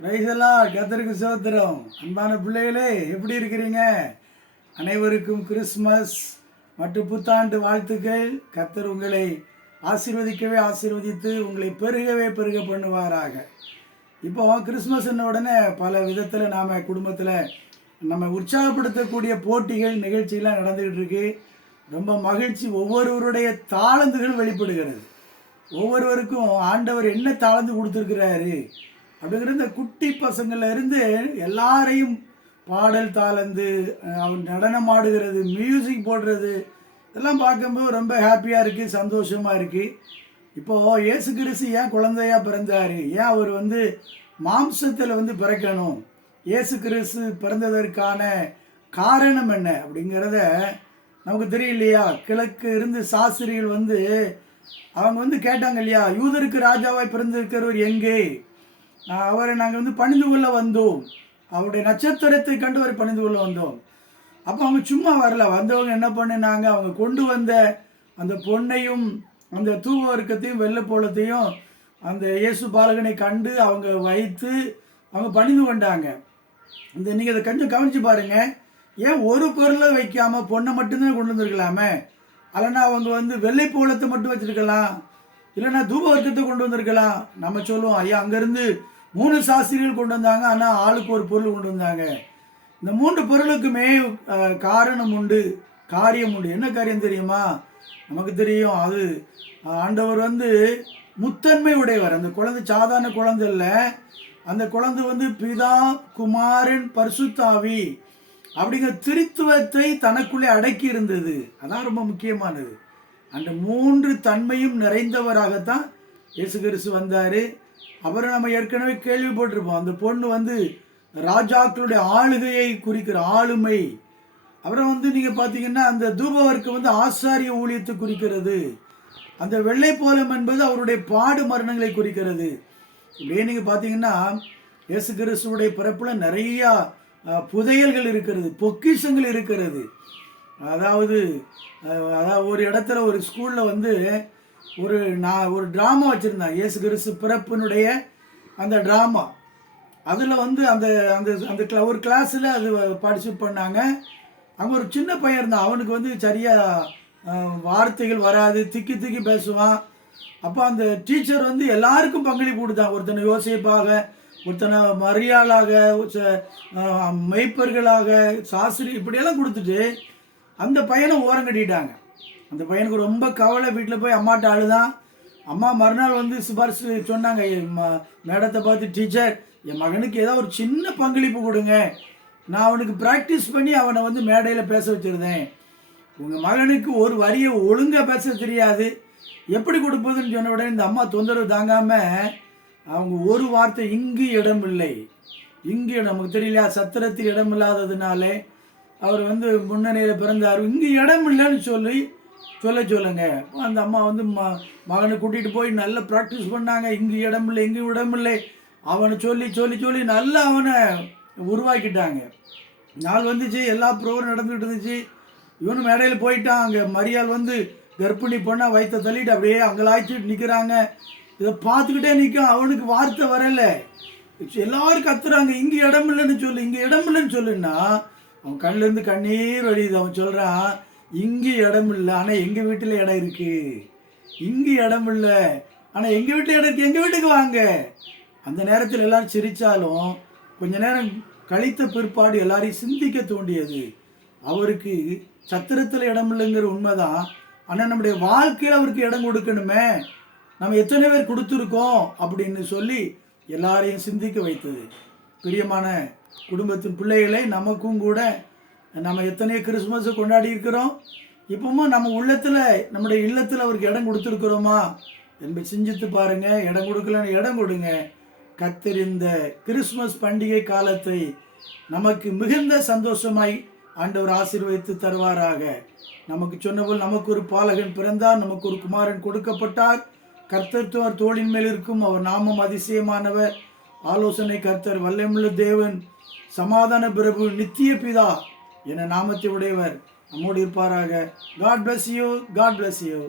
Price எல்லாம் கர்த்தருக்கு ஸ்தோத்திரம். அன்பான பிள்ளைகளே, எப்படி இருக்கிறீங்க? அனைவருக்கும் கிறிஸ்மஸ் மற்றும் புத்தாண்டு வாழ்த்துக்கள். கர்த்தர் உங்களை ஆசீர்வதிக்கவே ஆசீர்வதித்து உங்களை பெருகவே பெருக பண்ணுவாராக. இப்போ கிறிஸ்மஸ் உடனே பல விதத்தில் நாம் குடும்பத்தில் நம்ம உற்சாகப்படுத்தக்கூடிய போட்டிகள் நிகழ்ச்சிகள்லாம் நடந்துகிட்டு இருக்கு. ரொம்ப மகிழ்ச்சி. ஒவ்வொருவருடைய தாளந்துகள் வெளிப்படுகிறது. ஒவ்வொருவருக்கும் ஆண்டவர் என்ன தாளந்து கொடுத்துருக்கிறாரு அப்படிங்கிற இந்த குட்டி பசங்கள்ல இருந்து எல்லாரையும் பாடல் தாளந்து, அவன் நடனம் ஆடுகிறது, மியூசிக் போடுறது, இதெல்லாம் பார்க்கும்போது ரொம்ப ஹாப்பியாக இருக்குது, சந்தோஷமாக இருக்குது. இப்போது இயேசு கிறிஸ்து ஏன் குழந்தையாக பிறந்தார்? ஏன் அவர் மாம்சத்தில் பிறக்கணும்? இயேசு கிறிஸ்து பிறந்ததற்கான காரணம் என்ன அப்படிங்கிறத நமக்கு தெரியலையா? கிழக்கு இருந்து சாஸ்திரிகள் அவங்க கேட்டாங்க இல்லையா, யூதருக்கு ராஜாவாய் பிறந்திருக்கிறவர் எங்கே? அவரை நாங்கள் பணிந்து கொள்ள வந்தோம், அவருடைய நட்சத்திரத்தை கண்டு அவரை பணிந்து கொள்ள வந்தோம். அப்போ அவங்க சும்மா வரல. வந்தவங்க என்ன பண்ணினாங்க? அவங்க கொண்டு வந்த அந்த பொன்னையும் அந்த தூவ வர்க்கத்தையும் வெள்ளைப்போளத்தையும் அந்த இயேசு பாலகனை கண்டு அவங்க வைத்து அவங்க பணிந்து கொண்டாங்க. நீங்கள் அதை கொஞ்சம் கவனிச்சு பாருங்க. ஏன் ஒரு பொருளை வைக்காம பொண்ணை மட்டும்தான் கொண்டு வந்திருக்கலாமே? இல்லைன்னா அவங்க வெள்ளைப்போளத்தை மட்டும் வச்சிருக்கலாம், இல்லைன்னா தூப வர்க்கத்தை கொண்டு வந்திருக்கலாம். நம்ம சொல்லுவோம், ஐயா அங்கேருந்து 3 சாஸ்திரிகள் கொண்டு வந்தாங்க, ஆனால் ஆளுக்கு ஒரு பொருள் கொண்டு வந்தாங்க. இந்த 3 பொருளுக்குமே காரணம் உண்டு, காரியம் உண்டு. என்ன காரியம் தெரியுமா? நமக்கு தெரியும். அது ஆண்டவர் முத்தன்மை உடையவர். அந்த குழந்தை சாதாரண குழந்தை இல்லை. அந்த குழந்தை பிதா, குமாரன், பரிசுத்தாவி அப்படிங்கிற திருத்துவத்தை தனக்குள்ளே அடக்கி இருந்தது. அதான் ரொம்ப முக்கியமானது. அந்த 3 தன்மையும் நிறைந்தவராகத்தான் இயேசு கிறிஸ்து வந்தார். அப்புறம் நம்ம ஏற்கனவே கேள்விப்பட்டிருப்போம், அந்த பொண்ணு ராஜாக்களுடைய ஆளுகையை குறிக்கிற ஆளுமை. அப்புறம் நீங்கள் பார்த்தீங்கன்னா அந்த தூபவர்க்கு ஆசாரிய ஊழியத்தை குறிக்கிறது. அந்த வெள்ளைப்போளம் என்பது அவருடைய பாடு மரணங்களை குறிக்கிறது. இப்படியே நீங்கள் பார்த்தீங்கன்னா இயேசு கிறிஸ்துவுடைய பிறப்பில் நிறையா புதையல்கள் இருக்கிறது, பொக்கிஷங்கள் இருக்கிறது. அதாவது ஒரு இடத்துல ஒரு ஸ்கூலில் ஒரு ட்ராமா வச்சுருந்தாங்க, இயேசு கிறிஸ்து பிறப்பினுடைய அந்த ட்ராமா. அதில் அந்த அந்த ஒரு கிளாஸில் அது பார்ட்டிசிபேட் பண்ணாங்க. அங்கே ஒரு சின்ன பையன் இருந்தான். அவனுக்கு சரியாக வார்த்தைகள் வராது, திக்கி திக்கி பேசுவான். அப்போ அந்த டீச்சர் எல்லாருக்கும் பங்களிப்பு கொடுத்தாங்க. ஒருத்தனை யோசிப்பாக, ஒருத்தனை மரியாளாக, மெய்ப்பர்களாக, சாஸ்திரி, இப்படியெல்லாம் கொடுத்துட்டு அந்த பையனை ஓரம் கட்டிட்டாங்க. அந்த பையனுக்கு ரொம்ப கவலை. வீட்டில் போய் அம்மாட்ட அழுதான். அம்மா மறுநாள் சிபாரிசு சொன்னாங்க மேடத்தை பார்த்து, டீச்சர் என் மகனுக்கு ஏதோ ஒரு சின்ன பங்களிப்பு கொடுங்க, நான் அவனுக்கு ப்ராக்டிஸ் பண்ணி அவனை மேடையில் பேச வச்சுருந்தேன். உங்கள் மகனுக்கு ஒரு வரியை ஒழுங்காக பேச தெரியாது, எப்படி கொடுப்பதுன்னு சொன்ன உடனே இந்த அம்மா தொந்தரவு தாங்காமல் அவங்க ஒரு வார்த்தை, இங்கு இடம் இல்லை. இங்கு நமக்கு தெரியலையா, சத்திரத்தில் இடம் இல்லாததுனாலே அவர் முன்னணியில் பிறந்தார், இங்கு இடம் இல்லைன்னு சொல்லுங்க. அந்த அம்மா மகனை கூட்டிகிட்டு போய் நல்லா ப்ராக்டிஸ் பண்ணாங்க. இங்கு இடம் இல்லை, இங்கு இடம் இல்லை, அவனை சொல்லி சொல்லி சொல்லி நல்லா அவனை உருவாக்கிட்டாங்க. நாள் வந்துச்சு, எல்லா ப்ரோக்ராம் நடந்துகிட்டு இருந்துச்சு. இவனு மேடையில் போயிட்டான். அங்கே மரியாள் கர்ப்பிணி பொண்ணா வயிற்ற தள்ளிட்டு அப்படியே அங்கலாய்ச்சிட்டு நிற்கிறாங்க. இதை பார்த்துக்கிட்டே நிற்கும். அவனுக்கு வார்த்தை வரலை. எல்லாரும் கத்துறாங்க, இங்கே இடம் இல்லைன்னு சொல்லு, இங்கே இடம் இல்லைன்னு சொல்லுன்னா அவன் கண்ணிலேருந்து கண்ணீர் வடியுது. அவன் சொல்கிறான், இங்கே இடம் இல்லை, ஆனால் எங்கள் வீட்டில் இடம் இருக்குது. இங்கே இடம் இல்லை, ஆனால் எங்கள் வீட்டில் இடம் இருக்குது, எங்கள் வீட்டுக்கு வாங்க. அந்த நேரத்தில் எல்லாரும் சிரித்தாலும் கொஞ்ச நேரம் கழித்த பிற்பாடு எல்லாரையும் சிந்திக்க தூண்டியது. அவருக்கு சத்திரத்தில் இடம் இல்லைங்கிற உண்மைதான், ஆனால் நம்முடைய வாழ்க்கையில் அவருக்கு இடம் கொடுக்கணுமே, நம்ம எத்தனை பேர் கொடுத்துருக்கோம் அப்படின்னு சொல்லி எல்லாரையும் சிந்திக்க வைத்தது. பிரியமான குடும்பத்தின் பிள்ளைகளை, நமக்கும் கூட நம்ம எத்தனையோ கிறிஸ்மஸை கொண்டாடி இருக்கிறோம். இப்பவும் நம்ம உள்ளத்தில், நம்முடைய இல்லத்தில் அவருக்கு இடம் கொடுத்துருக்குறோமா என்பதை சிந்தித்து பாருங்க. இடம் கொடுக்கலன்னு இடம் கொடுங்க. கர்த்தர் இந்த கிறிஸ்மஸ் பண்டிகை காலத்தை நமக்கு மிகுந்த சந்தோஷமாய் ஆண்டவர் ஆசீர்வதித்து தருவாராக. நமக்கு சொன்னபோல் நமக்கு ஒரு பாலகன் பிறந்தார், நமக்கு ஒரு குமாரன் கொடுக்கப்பட்டார். கர்த்தர் தோளின் மேல் இருக்கும், அவர் நாமம் அதிசயமானவர், ஆலோசனை கர்த்தர், வல்லமையுள்ள தேவன், சமாதான பிரபு, நித்திய பிதா என நாமத்தை உடையவர் நம்மோடு இருப்பாராக. God bless you. God bless you.